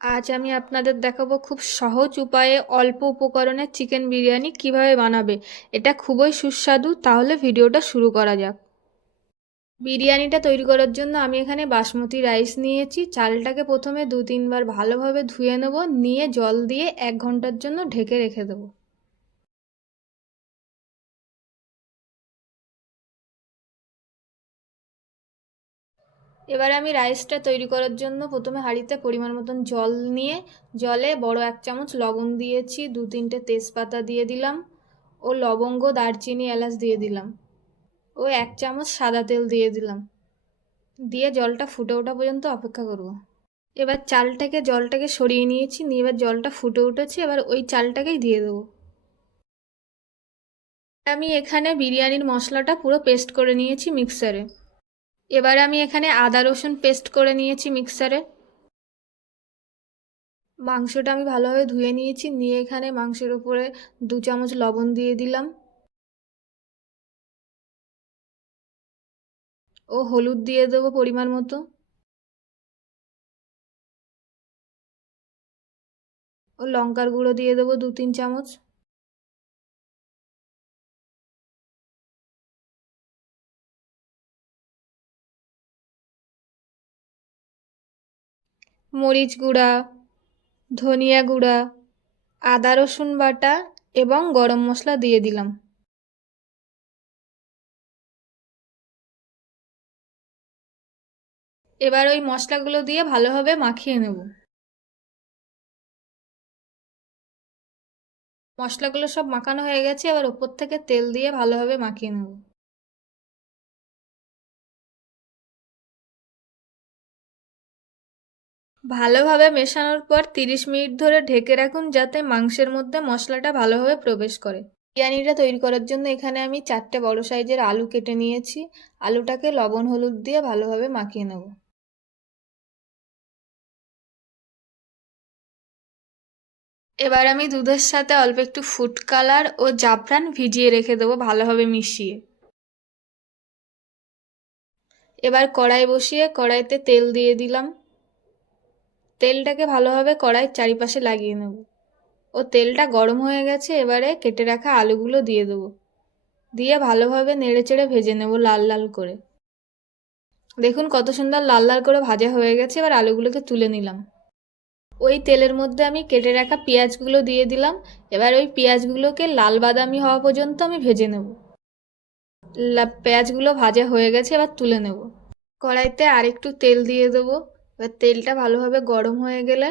আজ আমি আপনাদের দেখাবো খুব সহজ উপায়ে অল্প উপকরণে চিকেন বিরিয়ানি কীভাবে বানাবে। এটা খুবই সুস্বাদু, তাহলে ভিডিওটা শুরু করা যাক। বিরিয়ানিটা তৈরি করার জন্য আমি এখানে বাসমতি রাইস নিয়েছি। চালটাকে প্রথমে দু তিনবার ভালোভাবে ধুয়ে নেব, নিয়ে জল দিয়ে এক ঘণ্টার জন্য ঢেকে রেখে দেবো। এবার আমি রাইসটা তৈরি করার জন্য প্রথমে হাঁড়িতে পরিমাণ মতন জল নিয়ে, জলে বড় এক চামচ লবণ দিয়েছি, দু তিনটে তেজপাতা দিয়ে দিলাম ও লবঙ্গ, দারচিনি, এলাচ দিয়ে দিলাম ও এক চামচ সাদা তেল দিয়ে দিলাম। দিয়ে জলটা ফুটে ওঠা পর্যন্ত অপেক্ষা করব। এবার চালটাকে, জলটাকে সরিয়ে নিয়েছি, নিয়ে এবার জলটা ফুটে উঠেছে, এবার ওই চালটাকেই দিয়ে দেবো। আমি এখানে বিরিয়ানির মশলাটা পুরো পেস্ট করে নিয়েছি মিক্সারে এবার আমি এখানে আদা রসুন পেস্ট করে নিয়েছি মিক্সারে। মাংসটা আমি ভালোভাবে ধুয়ে নিয়েছি, নিয়ে এখানে মাংসের উপরে দু চামচ লবণ দিয়ে দিলাম। ও হলুদ দিয়ে দেবো পরিমাণ মতো। ও লঙ্কার গুঁড়ো দিয়ে দেবো দু তিন চামচ। মরিচ গুঁড়া, ধনিয়া গুঁড়া, আদা রসুন বাটা এবং গরম মশলা দিয়ে দিলাম। এবার ওই মশলাগুলো দিয়ে ভালোভাবে মাখিয়ে নেব। মশলাগুলো সব মাখানো হয়ে গেছে, এবার ওপর থেকে তেল দিয়ে ভালোভাবে মাখিয়ে নেব। ভালোভাবে মেশানোর পর তিরিশ মিনিট ধরে ঢেকে রাখুন যাতে মাংসের মধ্যে মশলাটা ভালোভাবে প্রবেশ করে। বিরিয়ানিটা তৈরি করার জন্য এখানে আমি চারটে বড় সাইজের আলু কেটে নিয়েছি। আলুটাকে লবণ হলুদ দিয়ে ভালোভাবে মাখিয়ে নেব। এবার আমি দুধের সাথে অল্প একটু ফুড কালার ও জাফরান ভিজিয়ে রেখে দেবো ভালোভাবে মিশিয়ে। এবার কড়াই বসিয়ে কড়াইতে তেল দিয়ে দিলাম। তেলটাকে ভালোভাবে কড়াইয়ের চারিপাশে লাগিয়ে নেব। ও তেলটা গরম হয়ে গেছে, এবারে কেটে রাখা আলুগুলো দিয়ে দেবো। দিয়ে ভালোভাবে নেড়ে চেড়ে ভেজে নেব লাল লাল করে। দেখুন কত সুন্দর লাল লাল করে ভাজা হয়ে গেছে, এবার আলুগুলোকে তুলে নিলাম। ওই তেলের মধ্যে আমি কেটে রাখা পেঁয়াজগুলো দিয়ে দিলাম, এবার ওই পেঁয়াজগুলোকে লাল বাদামি হওয়া পর্যন্ত আমি ভেজে নেব। পেঁয়াজগুলো ভাজা হয়ে গেছে, এবার তুলে নেব। কড়াইতে আরেকটু তেল দিয়ে দেবো। এবার তেলটা ভালোভাবে গরম হয়ে গেলে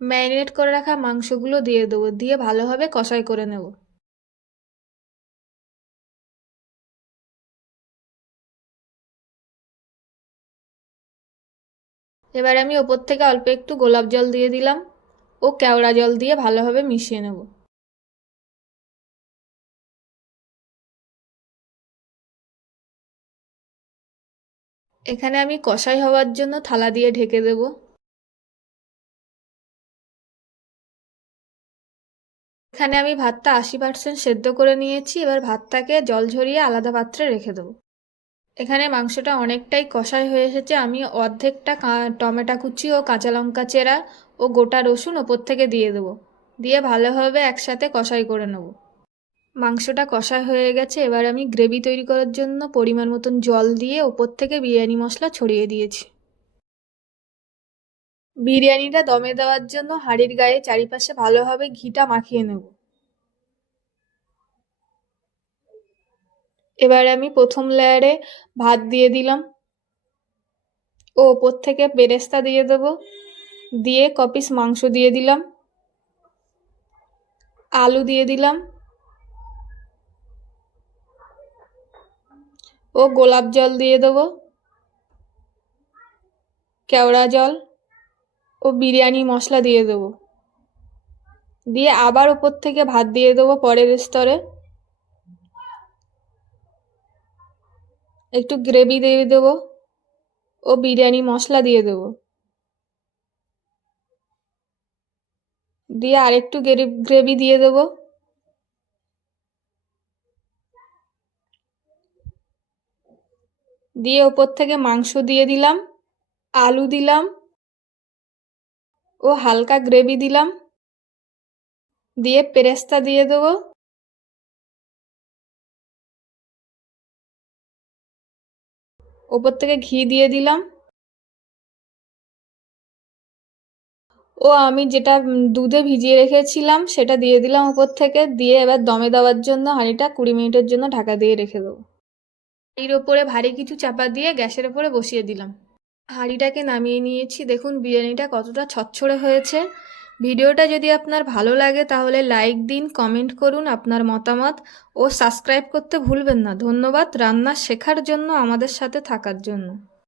ম্যারিনেট করে রাখা মাংসগুলো দিয়ে দেবো, দিয়ে ভালোভাবে কষাই করে নেব। এবার আমি ওপর থেকে অল্প একটু গোলাপ জল দিয়ে দিলাম, ও কেওড়া জল দিয়ে ভালোভাবে মিশিয়ে নেব। এখানে আমি কষাই হওয়ার জন্য থালা দিয়ে ঢেকে দেব। এখানে আমি ভাতটা আশি পার্সেন্ট সেদ্ধ করে নিয়েছি, এবার ভাতটাকে জল ঝরিয়ে আলাদা পাত্রে রেখে দেবো। এখানে মাংসটা অনেকটাই কষাই হয়ে এসেছে, আমি অর্ধেকটা টমেটো কুচি ও কাঁচা লঙ্কা চেরা ও গোটা রসুন ওপর থেকে দিয়ে দেবো। দিয়ে ভালোভাবে একসাথে কষাই করে নেব। মাংসটা কষাই হয়ে গেছে, এবার আমি গ্রেভি তৈরি করার জন্য পরিমাণ মতন জল দিয়ে ওপর থেকে বিরিয়ানি মশলা ছড়িয়ে দিয়েছি। বিরিয়ানিটা দমে দেওয়ার জন্য হাঁড়ির গায়ে চারিপাশে ভালোভাবে ঘিটা মাখিয়ে নেব। এবার আমি প্রথম লেয়ারে ভাত দিয়ে দিলাম। ও ওপর থেকে বেরেস্তা দিয়ে দেবো। দিয়ে কপিস মাংস দিয়ে দিলাম। আলু দিয়ে দিলাম। ও গোলাপ জল দিয়ে দেবো। কেওড়া জল ও বিরিয়ানি মশলা দিয়ে দেবো। দিয়ে আবার ওপর থেকে ভাত দিয়ে দেবো পরের স্তরে। একটু গ্রেভি দিয়ে দেবো ও বিরিয়ানি মশলা দিয়ে দেবো। দিয়ে আরেকটু গ্রেভি দিয়ে দেবো। দিয়ে ওপর থেকে মাংস দিয়ে দিলাম, আলু দিলাম ও হালকা গ্রেভি দিলাম। দিয়ে পেরেস্তা দিয়ে দেবো। ওপর থেকে ঘি দিয়ে দিলাম। ও আমি যেটা দুধে ভিজিয়ে রেখেছিলাম সেটা দিয়ে দিলাম ওপর থেকে। দিয়ে এবার দমে দেওয়ার জন্য হাঁড়িটা কুড়ি মিনিটের জন্য ঢাকা দিয়ে রেখে দেবো। হাঁড়ির ওপরে ভারী কিছু চাপা দিয়ে গ্যাসের ওপরে বসিয়ে দিলাম। হাঁড়িটাকে নামিয়ে নিয়েছি। দেখুন, বিরিয়ানিটা কতটা ছচ্ছড়ে হয়েছে। ভিডিওটা যদি আপনার ভালো লাগে, তাহলে লাইক দিন, কমেন্ট করুন আপনার মতামত ও সাবস্ক্রাইব করতে ভুলবেন না। ধন্যবাদ রান্না শেখার জন্য, আমাদের সাথে থাকার জন্য।